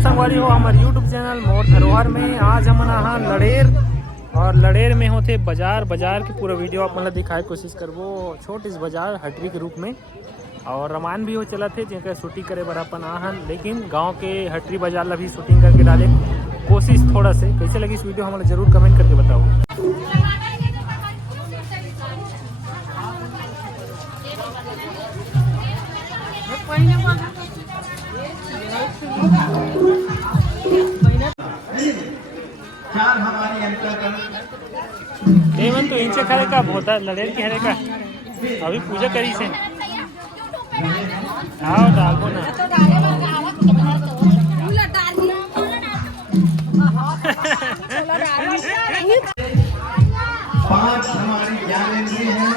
संगवारी हो हमारे यूट्यूब चैनल मोर धरोहर में। आज हम यहाँ लड़ेर और लड़ेर में होते बाजार की पूरा वीडियो आप मतलब दिखाए कोशिश करबो। छोट इस बाजार हटरी के रूप में और रमान भी हो चला थे जिनका शूटिंग करे बर अपन आहन, लेकिन गांव के हटरी बाजार ला भी शूटिंग करके डाले कोशिश थोड़ा से। कैसे लगी इस वीडियो हमें जरूर कमेंट करके बताओ। केवल तो इंचे खरे का होता लड़ेर की हरे का अभी पूजा करी से आओ डालो ना। पांच हमारी ज्ञानेंद्री है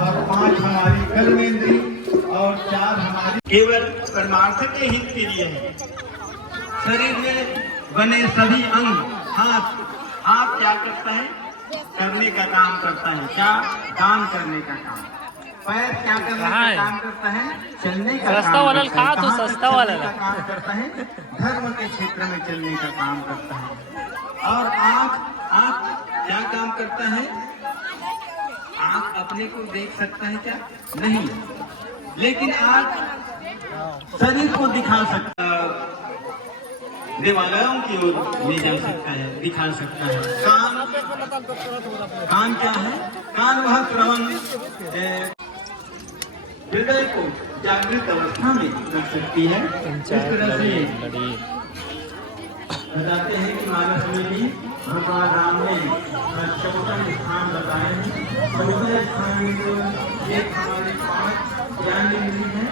और पांच हमारी कर्मेंद्री और चार हमारी केवल परमार्थ के हित के लिए है। शरीर में बने सभी अंग, हाथ क्या करता है? करने का काम करता है। क्या? काम करने का काम। पैर क्या करने का काम करता है? चलने का सस्ता वाला खा तो सस्ता वाला काम करता है। धर्म के क्षेत्र में चलने का काम करता है। और आँख क्या काम करता है? आँख अपने को देख सकता है क्या? नहीं, लेकिन आँख शरीर को दिखा सकता है, देवालयों की ओर ले जा सकता है, दिखा सकता है। कान क्या है? कान वह श्रवण हृदय को जागृत अवस्था में रख सकती है। इस तरह से बताते हैं कि मानस में भी भगवान राम ने 14 स्थान बताए हैं। 14 स्थान में तो एक हमारे 5 ज्ञानेंद्रिय है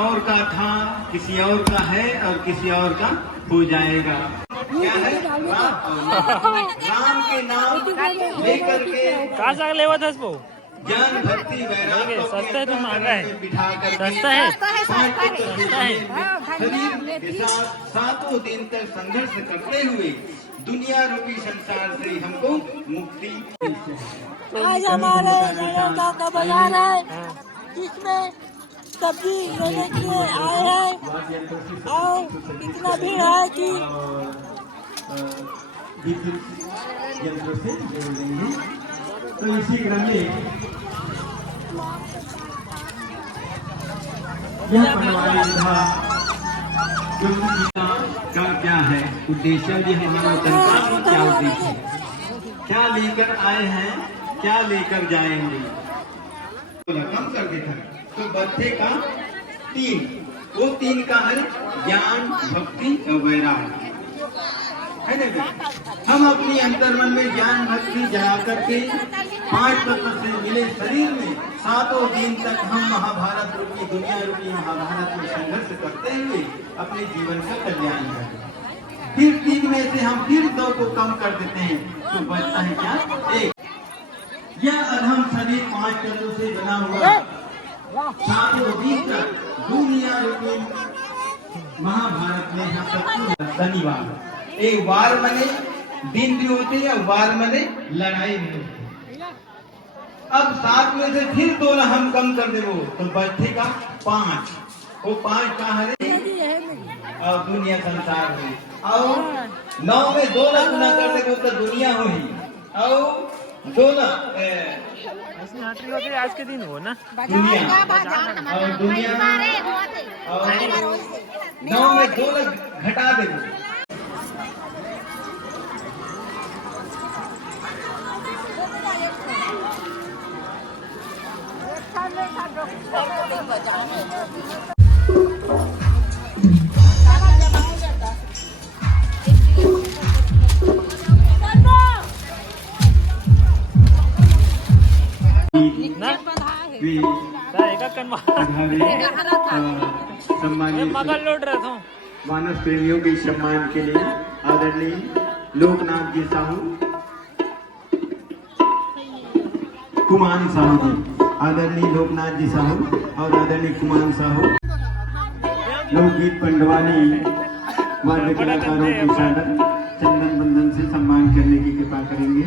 और का था, किसी और का है और किसी और का हो जाएगा। क्या है? राम के नाम लेकर के कहाँ लेवा था वो ज्ञान भक्ति वैराग्य सस्ता है तो महंगा है? बिठा कर सस्ता है शरीर के साथ 7 दिन तक संघर्ष करते हुए दुनिया रूपी संसार से हमको मुक्ति। आज हमारे गाँव का बाजार है जिसमें सब्जी लेने के लिए आए हैं और इतना भीड़ है कि यंत्र से जोड़ देंगे। तो इसी क्रम में यह पटवारी विभाग का क्या है उद्देश्य? ये हमारा जनता का क्या उद्देश्य है? क्या लेकर आए हैं, क्या लेकर जाएंगे? कम कर देता तो बच्चे का 3, वो 3 का है ज्ञान भक्ति और वैराग्य, है ना? हम अपनी अंतर्मन में ज्ञान भक्ति जला करके 5 तत्व से मिले शरीर में 7 दिन तक हम महाभारत रूपी दुनिया रूपी महाभारत में संघर्ष करते हुए अपने जीवन का कल्याण करते हैं। फिर 3 में से हम फिर 2 को कम कर देते हैं तो बचता है क्या? 1। यह अधम शरीर 5 तत्वों से बना हुआ 7 दिन तक दुनिया रूपी महाभारत में हम शनिवार एक वार मने दिन भी होते हैं, वार मने लड़ाई भी होती है। अब 7 में से फिर 2 हम कम कर दे तो बचेगा 5। वो 5 का है और दुनिया संसार में। और 9 में 2 गुना कर दे तो दुनिया हो ही और 2 आज के दिन हो ना दुनिया और दुनिया और 9 में 2 घटा दे। मानस प्रेमियों के सम्मान के लिए आदरणीय लोकनाथ जी साहू, कुमान साहू जी, आदरणीय लोकनाथ जी साहू और आदरणीय कुमान साहू लोकगीत पंडवानी वाद्य कलाकारों के साथ चंदन बंधन से सम्मान करने की कृपा करेंगे।